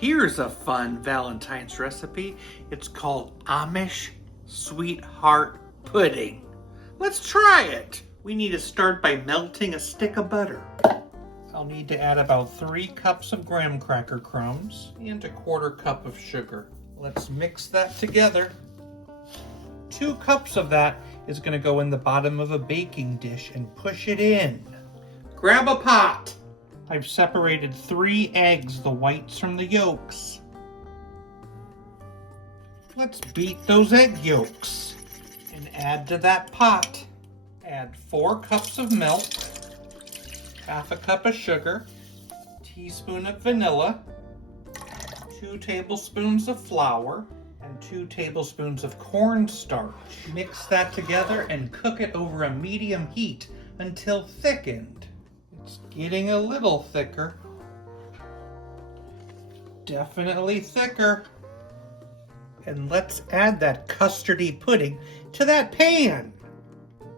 Here's a fun Valentine's recipe. It's called Amish Sweetheart Pudding. Let's try it. We need to start by melting a stick of butter. I'll need to add about 3 cups of graham cracker crumbs and a 1/4 cup of sugar. Let's mix that together. 2 cups of that is going to go in the bottom of a baking dish and push it in. Grab a pot. I've separated 3 eggs, the whites from the yolks. Let's beat those egg yolks and add to that pot. Add 4 cups of milk, 1/2 cup of sugar, teaspoon of vanilla, 2 tablespoons of flour, and 2 tablespoons of cornstarch. Mix that together and cook it over a medium heat until thickened. It's getting a little thicker. Definitely thicker. And let's add that custardy pudding to that pan.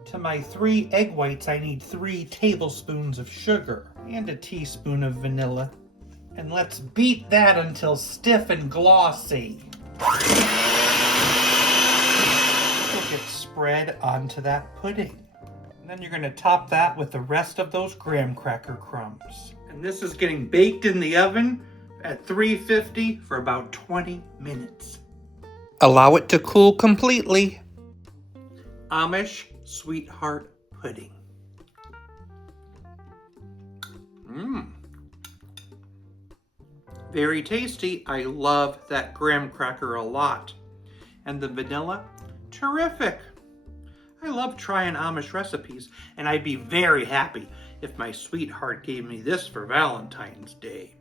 To my 3 egg whites, I need 3 tablespoons of sugar and a teaspoon of vanilla. And let's beat that until stiff and glossy. It'll get spread onto that pudding. And then you're going to top that with the rest of those graham cracker crumbs. And this is getting baked in the oven at 350 for about 20 minutes. Allow it to cool completely. Amish Sweetheart Pudding. Very tasty. I love that graham cracker a lot. And the vanilla, terrific. I love trying Amish recipes, and I'd be very happy if my sweetheart gave me this for Valentine's Day.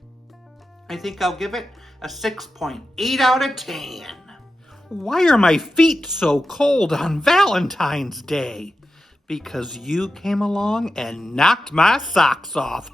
I think I'll give it a 6.8 out of 10. Why are my feet so cold on Valentine's Day? Because you came along and knocked my socks off.